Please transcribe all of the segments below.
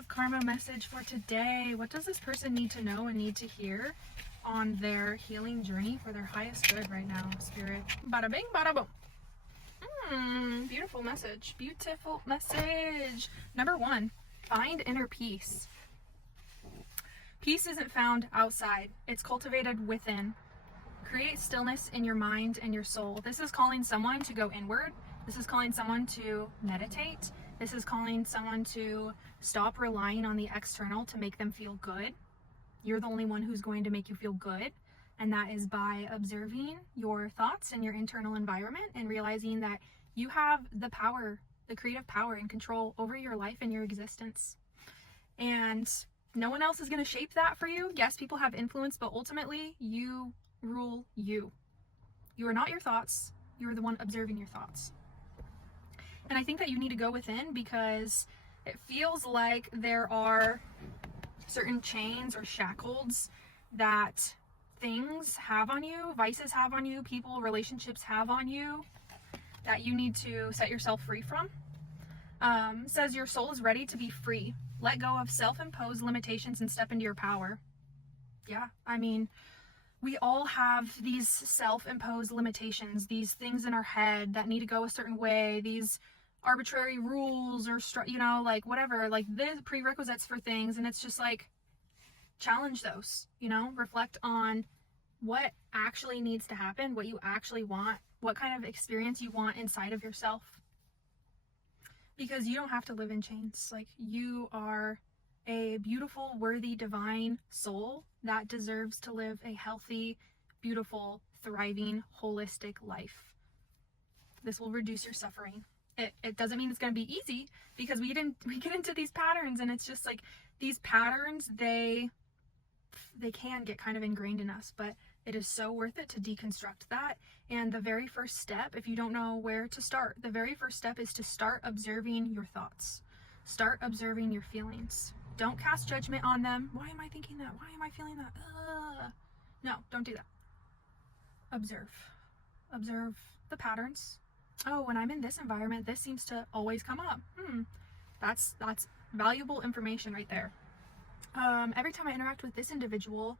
collective karma message for today. What does this person need to know and need to hear on their healing journey for their highest good right now, Spirit? Bada bing, bada boom. Beautiful message. Beautiful message. Number 1, find inner peace. Peace isn't found outside. It's cultivated within. Create stillness in your mind and your soul. This is calling someone to go inward. This is calling someone to meditate. This is calling someone to stop relying on the external to make them feel good. You're the only one who's going to make you feel good. And that is by observing your thoughts and your internal environment and realizing that you have the power, the creative power and control over your life and your existence. And no one else is going to shape that for you. Yes, people have influence, but ultimately you rule you. You are not your thoughts. You are the one observing your thoughts. And I think that you need to go within because it feels like there are certain chains or shackles that things have on you, vices have on you, people, relationships have on you that you need to set yourself free from. Says your soul is ready to be free. Let go of self-imposed limitations and step into your power. Yeah, I mean, we all have these self-imposed limitations, these things in our head that need to go a certain way, these arbitrary rules or like whatever, like the prerequisites for things. And it's just like, challenge those, reflect on what actually needs to happen, what you actually want, what kind of experience you want inside of yourself. Because you don't have to live in chains. Like, you are a beautiful, worthy, divine soul that deserves to live a healthy, beautiful, thriving, holistic life. This will reduce your suffering. It doesn't mean it's going to be easy, because we get into these patterns, and it's just like these patterns, they can get kind of ingrained in us, but it is so worth it to deconstruct that. And the very first step, if you don't know where to start, the very first step is to start observing your thoughts. Start observing your feelings. Don't cast judgment on them. Why am I thinking that? Why am I feeling that? No, don't do that. Observe the patterns. Oh, when I'm in this environment, this seems to always come up. That's valuable information right there. Every time I interact with this individual,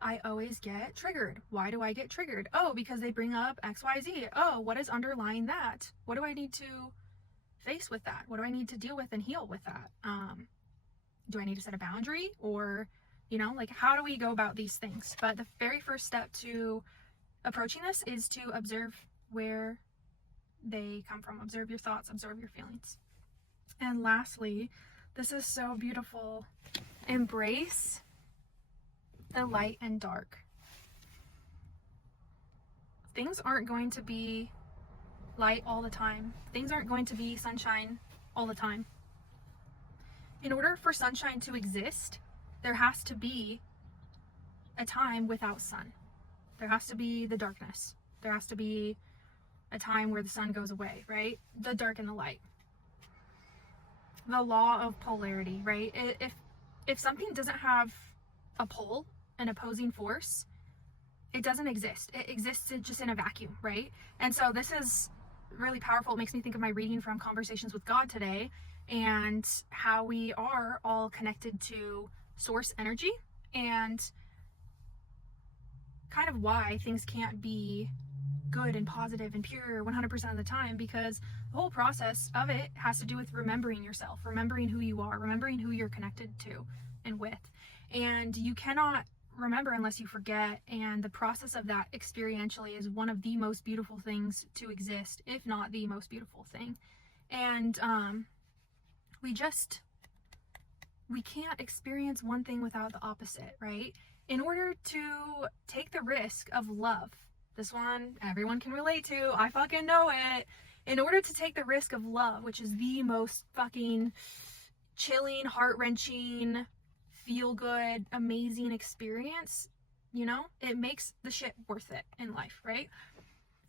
I always get triggered. Why do I get triggered? Oh, because they bring up XYZ. Oh, what is underlying that? What do I need to face with that? What do I need to deal with and heal with that? Do I need to set a boundary? Or, like, how do we go about these things? But the very first step to approaching this is to observe where they come from. Observe your thoughts, observe your feelings. And lastly, this is so beautiful. Embrace the light and dark. Things aren't going to be light all the time. Things aren't going to be sunshine all the time. In order for sunshine to exist, there has to be a time without sun. There has to be the darkness. There has to be a time where the sun goes away, right? The dark and the light. The law of polarity, right? If something doesn't have a pole, an opposing force, it doesn't exist. It exists just in a vacuum, right? And so this is really powerful. It makes me think of my reading from Conversations with God today, and how we are all connected to source energy, and kind of why things can't be good and positive and pure 100% of the time, because the whole process of it has to do with remembering yourself, remembering who you are, remembering who you're connected to and with. And you cannot remember unless you forget, and the process of that experientially is one of the most beautiful things to exist, if not the most beautiful thing. And we can't experience one thing without the opposite, right? In order to take the risk of love, this one everyone can relate to, I fucking know it. In order to take the risk of love, which is the most fucking chilling, heart-wrenching, feel-good, amazing experience, it makes the shit worth it in life, right?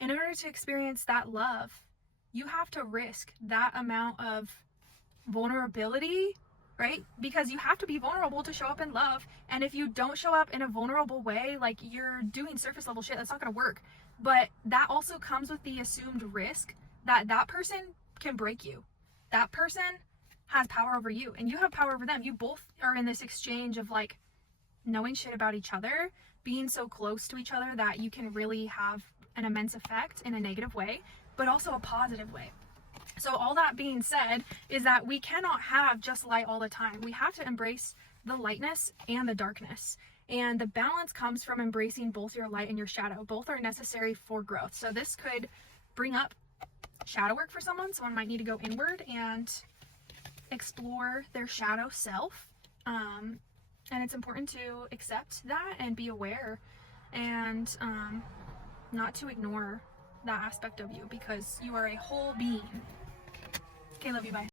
In order to experience that love, you have to risk that amount of vulnerability, right? Because you have to be vulnerable to show up in love. And if you don't show up in a vulnerable way, like, you're doing surface level shit, that's not gonna work. But that also comes with the assumed risk that that person can break you. That person has power over you and you have power over them. You both are in this exchange of like knowing shit about each other, being so close to each other that you can really have an immense effect in a negative way, but also a positive way. So all that being said is that we cannot have just light all the time. We have to embrace the lightness and the darkness. And the balance comes from embracing both your light and your shadow. Both are necessary for growth. So this could bring up shadow work for someone. Someone might need to go inward and explore their shadow self. And it's important to accept that and be aware and not to ignore that aspect of you, because you are a whole being. Okay, love you, bye.